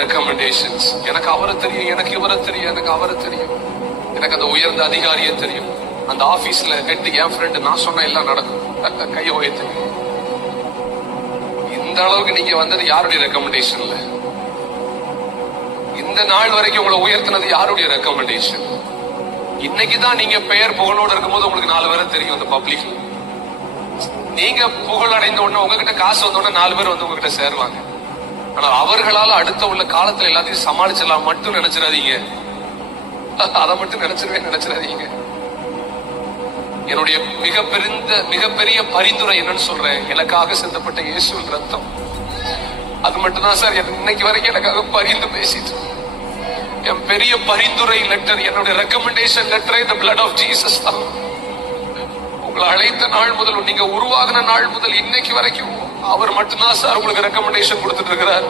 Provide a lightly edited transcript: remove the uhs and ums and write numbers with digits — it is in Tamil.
ரெக்கமெண்டேஷன்ஸ். எனக்கு அவரை தெரியும், எனக்கு இவரை தெரியும், எனக்கு அவரை தெரியும், எனக்கு அந்த உயர்ந்த அதிகாரியை தெரியும், அந்த ஆபீஸ்ல ஹெட் என் ஃப்ரெண்டு, நான் சொன்ன எல்லாம் நடக்கும், கையை உயர்த்து. இந்த அளவுக்கு நீங்க வந்தது யாருடைய ரெக்கமெண்டேஷன்ல? இந்த நாள் வரைக்கும் உங்களை உயர்த்தினது யாருடைய ரெக்கமெண்டேஷன்? இன்னைக்குதான் நீங்க பெயர் புகழோடு இருக்கும்போது உங்களுக்கு 4 பேரை தெரியும் அந்த பப்ளிக்ல. நீங்க புகழ் அடைந்த உடனே உங்ககிட்ட காசு வந்த உடனே 4 பேர் வந்து உங்ககிட்ட சேருவாங்க. ஆனால் அவர்களால் அடுத்த உள்ள காலத்துல எல்லாத்தையும் சமாளிச்சலாம் மட்டும் நினைச்சிடாதீங்க. அதை மட்டும் நினைச்சிடாதீங்க. என்னுடைய மிகப்பெரிய பரிந்துரை என்னன்னு சொல்றேன், எனக்காக சிந்தப்பட்ட இயேசுவின் ரத்தம். அது மட்டும்தான் சார் இன்னைக்கு வரைக்கும் எனக்காக பரிந்து பேசிட்டு. என் பெரிய பரிந்துரை லெட்டர், என்னுடைய ரெக்கமெண்டேஷன் லெட்டர் இந்த பிளட் ஆஃப் ஜீசஸ் தான். உங்களை அழைத்த நாள் முதல், நீங்க உருவாகின நாள் முதல் இன்னைக்கு வரைக்கும் அவர் மட்டும்தான் சார் உங்களுக்கு ரெக்கமெண்டேஷன் கொடுத்துட்டு இருக்கிறார்.